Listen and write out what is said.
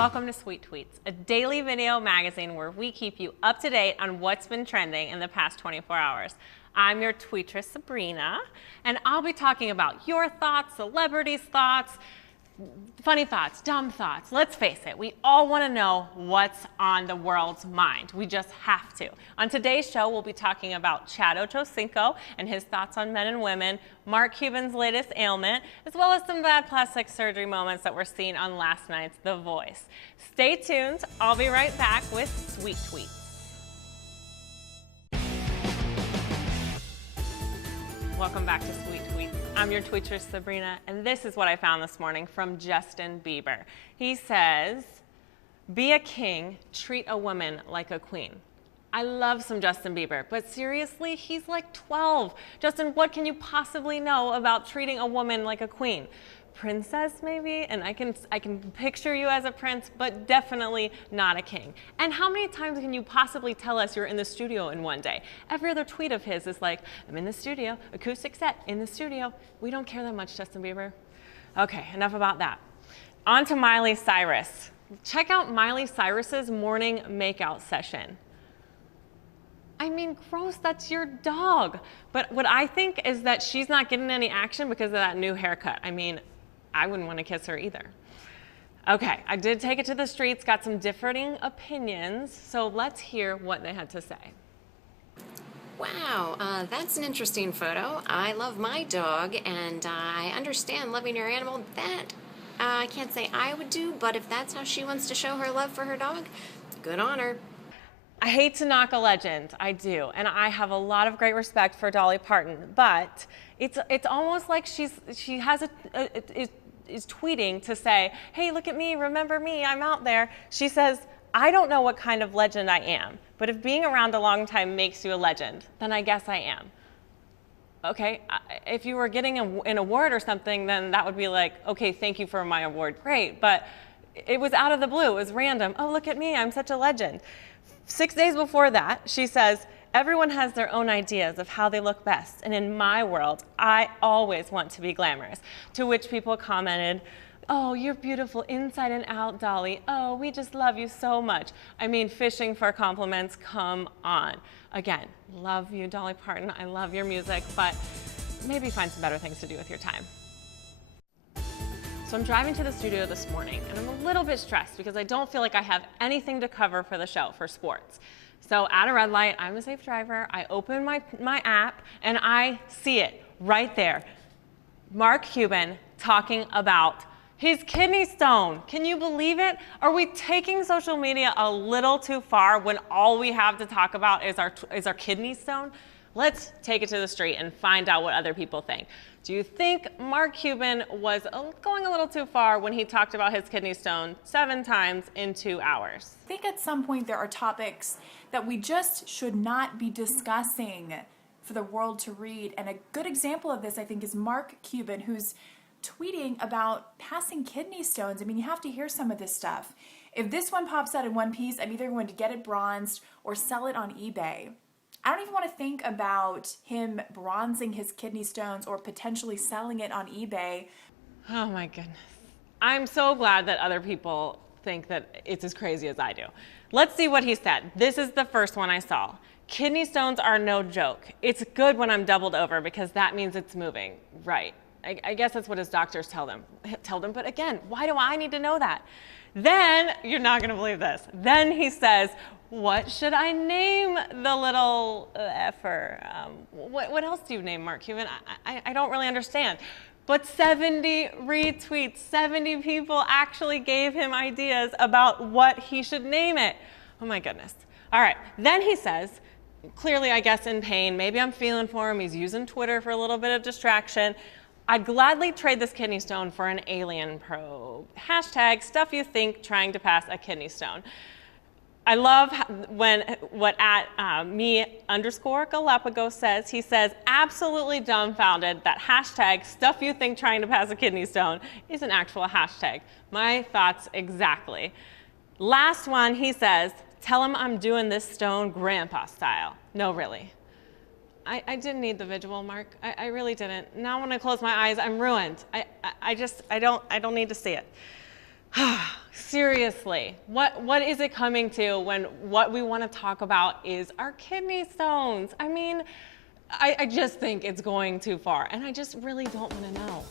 Welcome to Sweet Tweets, a daily video magazine where we keep you up to date on what's been trending in the past 24 hours. I'm your tweetress, Sabrina, and I'll be talking about your thoughts, celebrities' thoughts, funny thoughts, dumb thoughts. Let's face it, we all want to know what's on the world's mind. We just have to. On today's show, we'll be talking about Chad Ochocinco and his thoughts on men and women, Mark Cuban's latest ailment, as well as some bad plastic surgery moments that were seen on last night's The Voice. Stay tuned. I'll be right back with Sweet Tweets. Welcome back to Sweet Tweets. I'm your tweetress, Sabrina, and this is what I found this morning from Justin Bieber. He says, "Be a king, treat a woman like a queen." I love some Justin Bieber, but seriously, he's like 12. Justin, what can you possibly know about treating a woman like a queen? Princess, maybe? And I can picture you as a prince, but definitely not a king. And how many times can you possibly tell us you're in the studio in one day? Every other tweet of his is like, I'm in the studio, acoustic set, in the studio. We don't care that much, Justin Bieber. Okay, enough about that. On to Miley Cyrus. Check out Miley Cyrus's morning makeout session. I mean, gross, that's your dog. But what I think is that she's not getting any action because of that new haircut. I mean, I wouldn't want to kiss her either. Okay, I did take it to the streets, got some differing opinions, so let's hear what they had to say. Wow, that's an interesting photo. I love my dog, and I understand loving your animal. That I can't say I would do, but if that's how she wants to show her love for her dog, good on her. I hate to knock a legend, I do, and I have a lot of great respect for Dolly Parton, but it's almost like she is tweeting to say, hey, look at me, remember me, I'm out there. She says, I don't know what kind of legend I am, but if being around a long time makes you a legend, then I guess I am. Okay, if you were getting an award or something, then that would be like, okay, thank you for my award, great, but it was out of the blue, it was random. Oh, look at me, I'm such a legend. 6 days before that, she says, everyone has their own ideas of how they look best, and in my world, I always want to be glamorous. To which people commented, oh, you're beautiful inside and out, Dolly. Oh, we just love you so much. I mean, fishing for compliments, come on. Again, love you, Dolly Parton. I love your music, but maybe find some better things to do with your time. So I'm driving to the studio this morning, and I'm a little bit stressed because I don't feel like I have anything to cover for the show, for sports. So at a red light, I'm a safe driver, I open my app, and I see it right there. Mark Cuban talking about his kidney stone. Can you believe it? Are we taking social media a little too far when all we have to talk about is our kidney stone? Let's take it to the street and find out what other people think. Do you think Mark Cuban was going a little too far when he talked about his kidney stone 7 times in 2 hours? I think at some point there are topics that we just should not be discussing for the world to read. And a good example of this, I think, is Mark Cuban, who's tweeting about passing kidney stones. I mean, you have to hear some of this stuff. If this one pops out in one piece, I'm either going to get it bronzed or sell it on eBay. I don't even want to think about him bronzing his kidney stones or potentially selling it on eBay. Oh my goodness. I'm so glad that other people think that it's as crazy as I do. Let's see what he said. This is the first one I saw. Kidney stones are no joke. It's good when I'm doubled over because that means it's moving. Right. I guess that's what his doctors tell them. But again, why do I need to know that? Then, you're not going to believe this. Then he says, what should I name the little effer? What else do you name Mark Cuban? I don't really understand. But 70 retweets, 70 people actually gave him ideas about what he should name it. Oh my goodness. All right, then he says, clearly I guess in pain, maybe I'm feeling for him, he's using Twitter for a little bit of distraction. I'd gladly trade this kidney stone for an alien probe. Hashtag stuff you think trying to pass a kidney stone. I love what @me_Galapagos says. He says, absolutely dumbfounded that hashtag stuff you think trying to pass a kidney stone is an actual hashtag. My thoughts exactly. Last one, he says, tell him I'm doing this stone grandpa style. No, really. I didn't need the visual, Mark. I really didn't. Now when I close my eyes, I'm ruined. I don't need to see it. Seriously, what is it coming to when what we want to talk about is our kidney stones? I mean, I just think it's going too far, and I just really don't want to know.